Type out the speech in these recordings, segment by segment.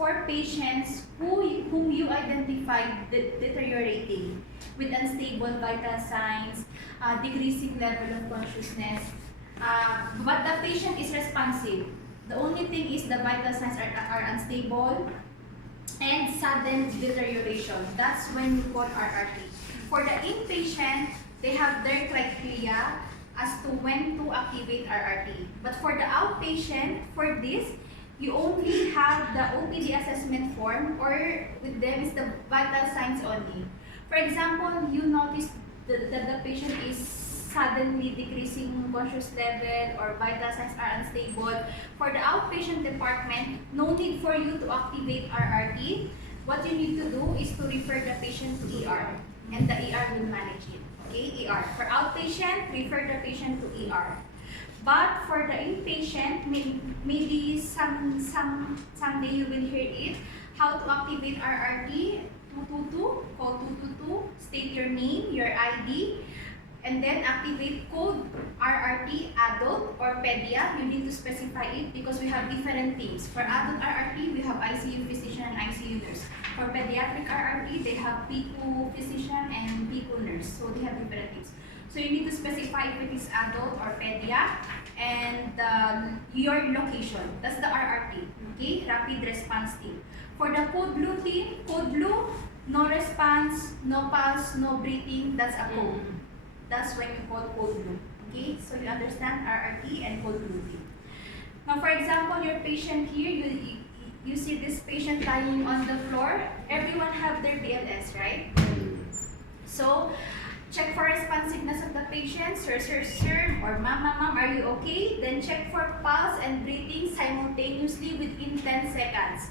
for patients whom you identified deteriorating with unstable vital signs, decreasing level of consciousness, but the patient is responsive. The only thing is the vital signs are unstable and sudden deterioration. That's when you call RRT. For the inpatient, they have their criteria as to when to activate RRT. But for the outpatient, for this, you only have the OPD assessment form, or with them is the vital signs only. For example, you notice that the patient is suddenly decreasing conscious level or vital signs are unstable. For the outpatient department, no need for you to activate RRT. What you need to do is to refer the patient to ER, and the ER will manage it. Okay, ER. For outpatient, refer the patient to ER. But for the inpatient, maybe someday you will hear it. How to activate RRT? 222, call 222, state your name, your ID, and then activate code RRT, adult or pedia. You need to specify it because we have different teams. For adult RRT, we have ICU physician and ICU nurse. For pediatric RRT, they have PICU physician and PICU nurse. So they have different teams. So you need to specify if it is adult or pedia and your location. That's the RRT, okay? Rapid response team. For the code blue team, code blue, no response, no pulse, no breathing, that's a code. That's when you call code blue. Okay, so you understand RRT and code blue team. Now, for example, your patient here, you see this patient lying on the floor. Everyone have their BLS, right? So, check for responsiveness of the patient. Sir, sir, sir, or ma'am, are you okay? Then check for pulse and breathing simultaneously within 10 seconds.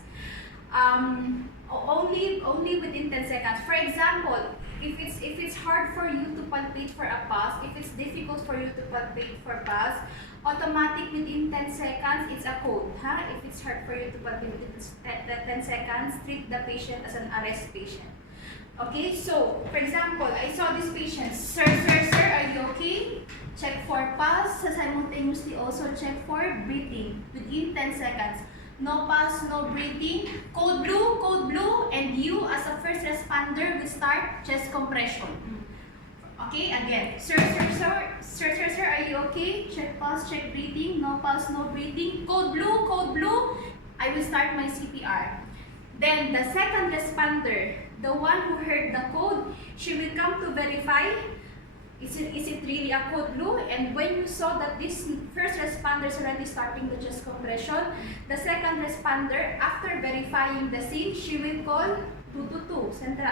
Only within 10 seconds. For example, if it's hard for you to palpate for a pulse, if it's difficult for you to palpate for pulse, automatic within 10 seconds, it's a code. If it's hard for you to palpate within 10 seconds, treat the patient as an arrest patient. Okay, so for example, I saw this patient. Sir, are you okay? Check for pulse, simultaneously also check for breathing within 10 seconds. No pulse, no breathing. Code blue, and you as a first responder will start chest compression. Okay, again. Sir, are you okay? Check pulse, check breathing. No pulse, no breathing. Code blue. I will start my CPR. Then the second responder, the one who heard the code, she will come to verify is it really a code blue? And when you saw that this first responder is already starting the chest compression, the second responder, after verifying the scene, she will call 222, central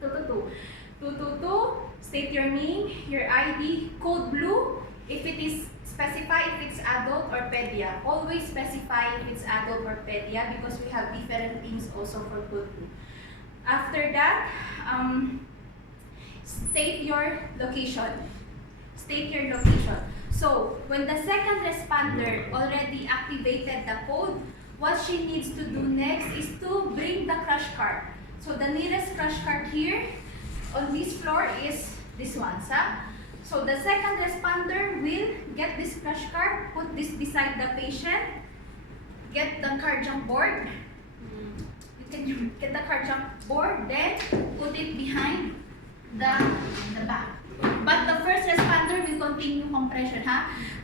222. 222, state your name, your ID, code blue. If it is specify if it's adult or pedia. Always specify if it's adult or pedia because we have different teams also for code blue. After that, state your location. State your location. So, when the second responder already activated the code, what she needs to do next is to bring the crash cart. So, the nearest crash cart here on this floor is this one. So, the second responder will get this crash cart, put this beside the patient, get the cardiac board. You can get the cardiac board, then put it behind the back. But the first responder will continue compression.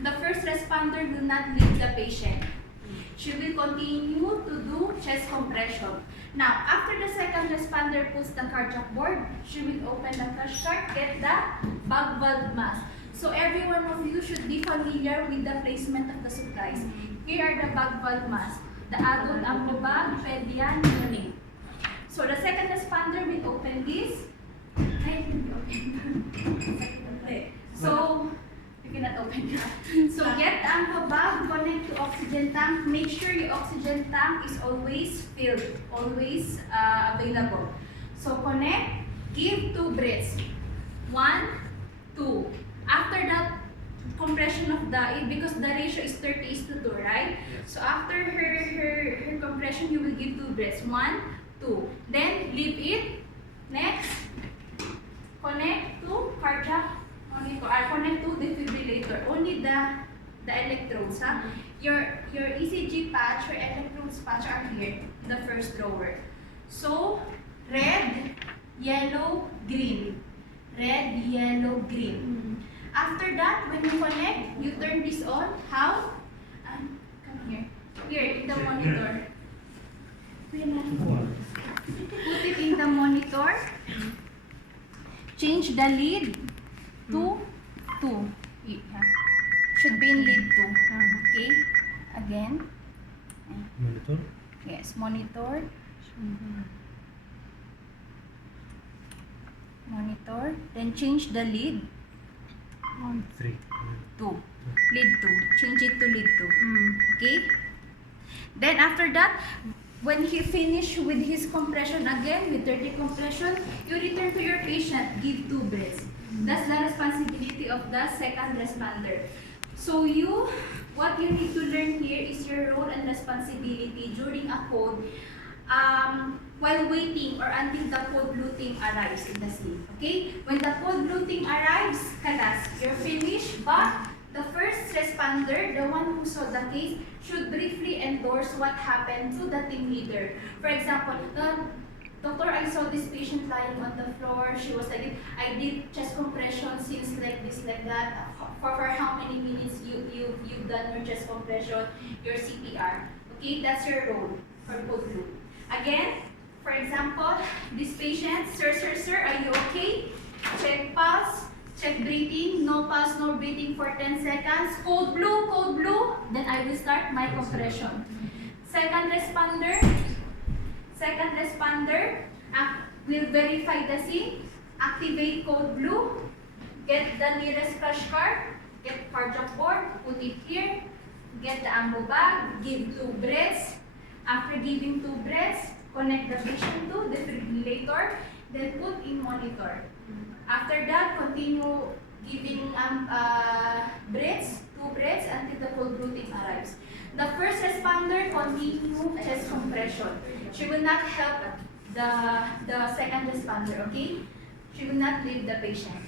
The first responder will not leave the patient. She will continue to do chest compression. Now, after the second responder puts the cardiac board, she will open the crash cart, get the bag valve mask. So every one of you should be familiar with the placement of the supplies. Here are the bag valve masks. The adult ambo bag, pedia, unit. So the second responder will open this. So, you cannot open that. So, get the ambo bag, connect to oxygen tank. Make sure your oxygen tank is always filled, always available. So, connect, give 2 breaths. 1, 2. After that compression of because the ratio is 30:2, right? Yes. So, after her compression, you will give 2 breaths. 1, 2. Then, leave it. Next. Connect to cardiac monitor. Connect to defibrillator. Only the the electrodes, huh? Your ECG patch, your electrodes patch are here, in the first drawer. So, red, yellow, green. Red, yellow, green. After that, when you connect, you turn this on. How? Come here. Here, in the monitor. Put it in the monitor. Change the lead to 2. Yeah. Should be in lead 2. Okay? Again. Monitor? Yes, monitor. Monitor. Then change the lead. 3. 2. Lead 2. Change it to lead 2. Okay? Then after that, when he finish with his compression again, with 30 compression, you return to your patient, give 2 breaths. That's the responsibility of the second responder. So what you need to learn here is your role and responsibility during a code while waiting or until the code blue thing arrives in the sleep. Okay? When the code blue thing arrives, kalas, you're finished, but the first responder, the one who saw the case, should briefly endorse what happened to the team leader. For example, Doctor, I saw this patient lying on the floor. She was like, I did chest compression since like this, like that. For how many minutes you've done your chest compression, your CPR. Okay, that's your role for code blue. Again, for example, this patient, sir, are you okay? Check pulse, check breathing, no pulse, no breathing for 10 seconds. Code blue, then I will start my compression. Second responder will verify the scene, activate code blue, get the nearest crush card, get cardiac board, put it here, get the ammo bag, give 2 breaths. After giving 2 breaths, connect the patient to defibrillator, then put in monitor. After that, continue giving breaths, 2 breaths until the code blue thing arrives. The first responder continue chest compression. She will not help the second responder, okay? She will not leave the patient.